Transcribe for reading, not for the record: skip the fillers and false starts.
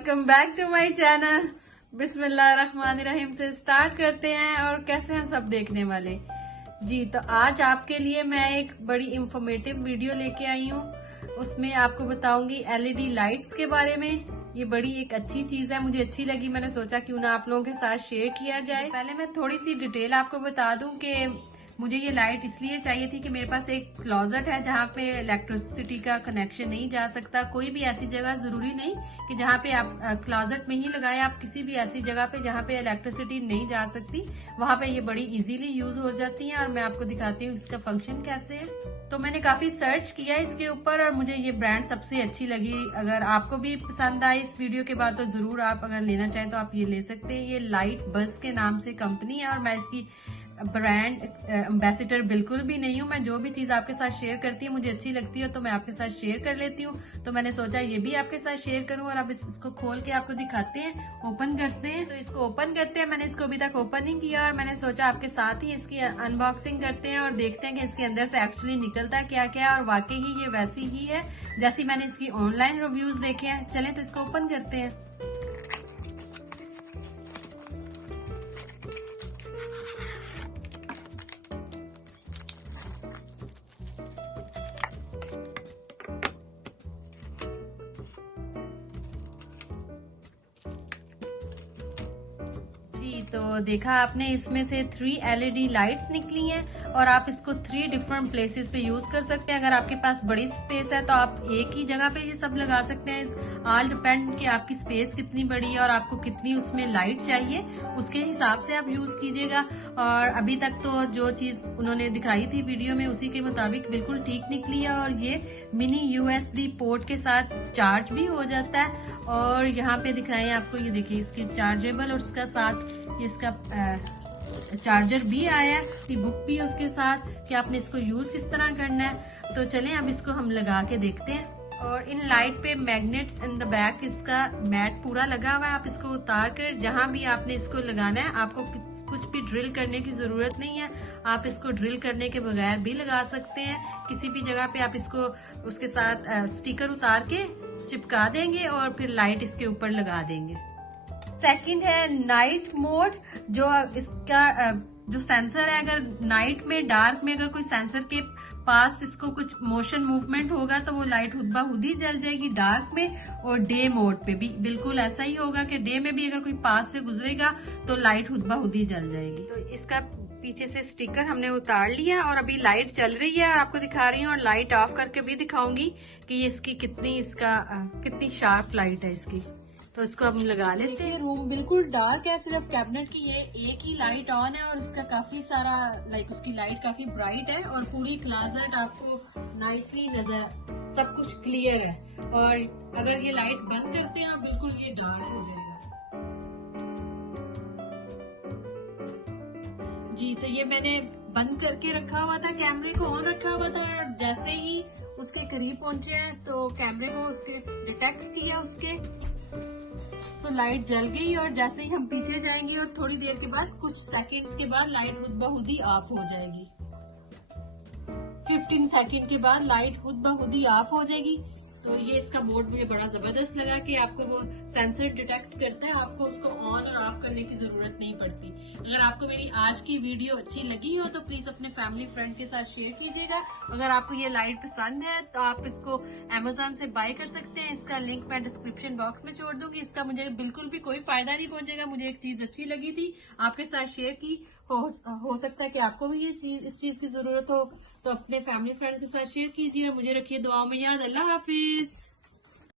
Welcome back to my channel. बिस्मिल्लाहिर्रहमानिर्रहीम से start करते हैं और कैसे हैं सब देखने वाले जी। तो आज आपके लिए मैं एक बड़ी इंफॉर्मेटिव वीडियो लेके आई हूँ। उसमें आपको बताऊंगी एलईडी लाइट्स के बारे में। ये बड़ी एक अच्छी चीज है, मुझे अच्छी लगी, मैंने सोचा क्यों ना आप लोगों के साथ शेयर किया जाए। पहले मैं थोड़ी सी डिटेल आपको बता दूं कि मुझे ये लाइट इसलिए चाहिए थी कि मेरे पास एक क्लोजेट है जहाँ पे इलेक्ट्रिसिटी का कनेक्शन नहीं जा सकता। कोई भी ऐसी जगह जरूरी नहीं कि जहाँ पे आप क्लोजेट में ही लगाएं, आप किसी भी ऐसी जगह पे जहाँ पे इलेक्ट्रिसिटी नहीं जा सकती वहाँ पे ये बड़ी इजीली यूज हो जाती है। और मैं आपको दिखाती हूँ इसका फंक्शन कैसे है। तो मैंने काफी सर्च किया इसके ऊपर और मुझे ये ब्रांड सबसे अच्छी लगी। अगर आपको भी पसंद आए इस वीडियो के बाद तो जरूर आप अगर लेना चाहें तो आप ये ले सकते हैं। ये लाइट बस के नाम से कंपनी है और मैं इसकी ब्रांड एम्बेसडर बिल्कुल भी नहीं हूँ। मैं जो भी चीज आपके साथ शेयर करती हूँ मुझे अच्छी लगती है तो मैं आपके साथ शेयर कर लेती हूँ। तो मैंने सोचा ये भी आपके साथ शेयर करूँ और अब इसको खोल के आपको दिखाते हैं, ओपन करते हैं। तो इसको ओपन करते हैं। मैंने इसको अभी तक ओपन नहीं किया और मैंने सोचा आपके साथ ही इसकी अनबॉक्सिंग करते हैं और देखते हैं कि इसके अंदर से एक्चुअली निकलता क्या क्या है। और वाकई ही ये वैसी ही है जैसी मैंने इसकी ऑनलाइन रिव्यूज देखे हैं। चलें तो इसको ओपन करते हैं। जी तो देखा आपने, इसमें से 3 एलईडी लाइट्स निकली हैं और आप इसको 3 डिफरेंट प्लेसेस पे यूज कर सकते हैं। अगर आपके पास बड़ी स्पेस है तो आप एक ही जगह पे ये सब लगा सकते हैं। ऑल डिपेंड कि आपकी स्पेस कितनी बड़ी है और आपको कितनी उसमें लाइट चाहिए, उसके हिसाब से आप यूज कीजिएगा। और अभी तक तो जो चीज उन्होंने दिखाई थी वीडियो में उसी के मुताबिक बिल्कुल ठीक निकली है। और ये मिनी यूएसबी पोर्ट के साथ चार्ज भी हो जाता है। और यहाँ पे दिखाएं आपको, ये देखिए इसकी चार्जेबल और इसका साथ इसका चार्जर भी आया है, इसकी बुक भी है उसके साथ कि आपने इसको यूज किस तरह करना है। तो चलें अब इसको हम लगा के देखते हैं। और इन लाइट पे मैग्नेट इन द बैक इसका मैट पूरा लगा हुआ है। आप इसको उतार कर जहां भी आपने इसको लगाना है, आपको कुछ भी ड्रिल करने की जरूरत नहीं है। आप इसको ड्रिल करने के बगैर भी लगा सकते हैं। किसी भी जगह पे आप इसको उसके साथ स्टिकर उतार के चिपका देंगे और फिर लाइट इसके ऊपर लगा देंगे। सेकंड है नाइट मोड। जो इसका जो सेंसर है, अगर नाइट में डार्क में अगर कोई सेंसर के पास इसको कुछ मोशन मूवमेंट होगा तो वो लाइट खुद ब खुद ही जल जाएगी डार्क में। और डे मोड पे भी बिल्कुल ऐसा ही होगा कि डे में भी अगर कोई पास से गुजरेगा तो लाइट खुद ब खुद ही जल जाएगी। तो इसका पीछे से स्टिकर हमने उतार लिया और अभी लाइट चल रही है, आपको दिखा रही हूँ। और लाइट ऑफ करके भी दिखाऊंगी कि ये इसकी कितनी शार्प लाइट है इसकी। तो इसको अब हम लगा लेते हैं। रूम बिल्कुल डार्क है, सिर्फ कैबिनेट की ये एक ही लाइट ऑन है और इसका काफी सारा उसकी लाइट काफी ब्राइट है और पूरी क्लोजेट आपको नाइसली नजर, सब कुछ क्लियर है। और अगर ये लाइट बंद करते हैं बिल्कुल ये डार्क हो जाएगा जी। तो ये मैंने बंद करके रखा हुआ था, कैमरे को ऑन रखा हुआ था। और जैसे ही उसके करीब पहुंचे हैं तो कैमरे को उसके डिटेक्ट किया उसके, तो लाइट जल गई। और जैसे ही हम पीछे जाएंगे और थोड़ी देर के बाद, कुछ सेकंड्स के बाद लाइट खुद ब खुद ही ऑफ हो जाएगी। 15 सेकंड के बाद लाइट खुद ब खुद ही ऑफ हो जाएगी। तो ये इसका मोड मुझे बड़ा जबरदस्त लगा कि आपको वो सेंसर डिटेक्ट करता है, आपको उसको ऑन और ऑफ करने की जरूरत नहीं पड़ती। अगर आपको मेरी आज की वीडियो अच्छी लगी हो तो प्लीज अपने फैमिली फ्रेंड के साथ शेयर कीजिएगा। अगर आपको ये लाइट पसंद है तो आप इसको Amazon से बाय कर सकते हैं। इसका लिंक मैं डिस्क्रिप्शन बॉक्स में छोड़ दूंगी। इसका मुझे बिल्कुल भी कोई फायदा नहीं पहुंचेगा, मुझे एक चीज अच्छी लगी थी आपके साथ शेयर की। हो सकता है कि आपको भी इस चीज की जरूरत हो तो अपने फैमिली फ्रेंड के साथ शेयर कीजिए। मुझे रखिए दुआओं में याद। अल्लाह हाफिज।